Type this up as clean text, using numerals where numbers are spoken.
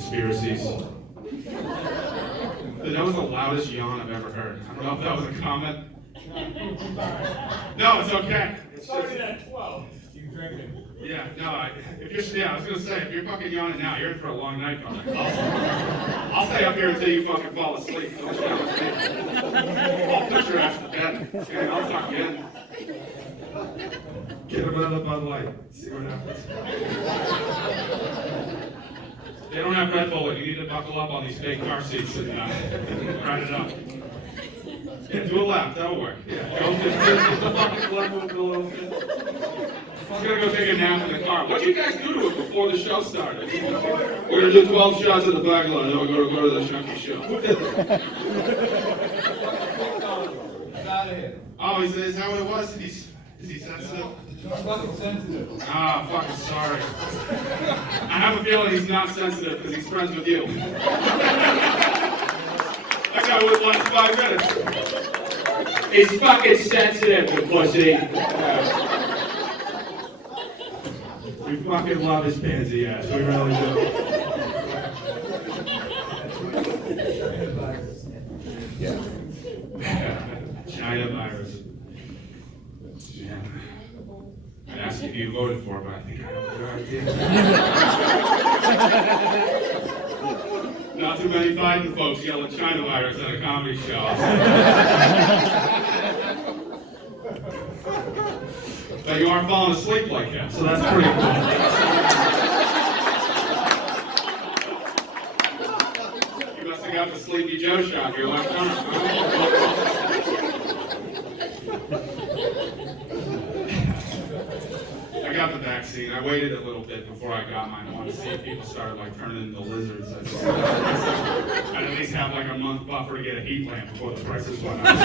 conspiracies. That was the loudest yawn I've ever heard. I don't know if that was a comment. No, it's okay. It's Started at 12. You drinking? Yeah, no, I was gonna say, if you're fucking yawning now, you're in for a long night, fella. I'll stay up here until you fucking fall asleep. Don't you know? I'll put your ass to bed. Okay, I'll talk in. Get him another Bud Light. See what happens. They don't have Red Bull, but you need to buckle up on these fake car seats and ride it up. Yeah, do a lap, that'll work. Yeah, go just the fucking blood move a little bit. I'm gonna go take a nap in the car. What'd you guys do to it before the show started? We're gonna do 12 shots at the back line, then we're gonna go to the Chunky show. Oh, is that what it was? Is he sensitive? Fucking sensitive. Ah, fucking sorry. I have a feeling he's not sensitive because he's friends with you. That guy wouldn't last 5 minutes. He's fucking sensitive, you pussy. We fucking love his pansy ass. We really do. China virus. Yeah. I'd ask if you voted for it, but I think I know what your idea. Not too many fighting folks yelling China virus at a comedy show. But you aren't falling asleep like him, so that's pretty cool. You must have got the Sleepy Joe shot your left arm. I got the vaccine. I waited a little bit before I got mine. I wanted to see if people started like turning into lizards. I'd at least have like a month buffer to get a heat lamp before the prices went up.